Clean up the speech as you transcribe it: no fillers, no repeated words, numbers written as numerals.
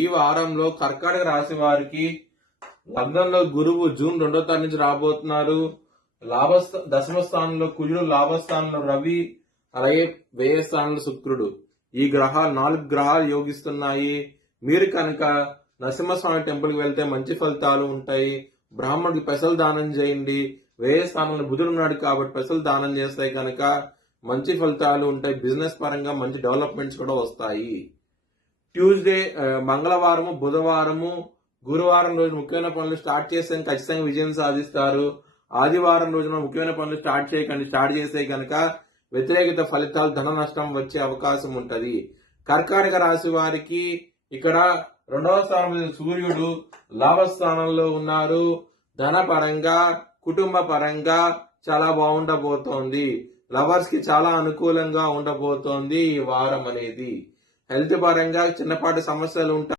ఈ వారంలో కర్కాటక రాశి వారికి లగ్నంలో గురువు జూన్ 2వ తారీఖు నుంచి రాబోతున్నారు. దశమ స్థానంలో కుజుడు, లాభస్థానంలో రవి, అలాగే వ్యయ స్థానంలో శుక్రుడు. ఈ గ్రహాలు 4 గ్రహాలు యోగిస్తున్నాయి. మీరు కనుక నరసింహస్వామి టెంపుల్ కి వెళ్తే మంచి ఫలితాలు ఉంటాయి. బ్రాహ్మణుడికి పెసలు దానం చేయండి. వ్యయ స్థానంలో బుధుడు ఉన్నాడు కాబట్టి పెసలు దానం చేస్తే కనుక మంచి ఫలితాలు ఉంటాయి. బిజినెస్ పరంగా మంచి డెవలప్మెంట్స్ కూడా వస్తాయి. ట్యూస్డే, మంగళవారము, బుధవారము, గురువారం రోజు ముఖ్యమైన పనులు స్టార్ట్ చేస్తే ఖచ్చితంగా విజయం సాధిస్తారు. ఆదివారం రోజున ముఖ్యమైన పనులు స్టార్ట్ చేస్తే కనుక వ్యతిరేకత ఫలితాలు, ధన నష్టం వచ్చే అవకాశం ఉంటది. కర్కాటక రాశి వారికి ఇక్కడ 2వ స్థానంలో సూర్యుడు లాభస్థానంలో ఉన్నారు. ధన పరంగా, కుటుంబ పరంగా చాలా బాగుండబోతోంది. లవర్స్ కి చాలా అనుకూలంగా ఉండబోతోంది ఈ వారం అనేది. హెల్త్ పరంగా చిన్నపాటి సమస్యలు ఉంటాయి.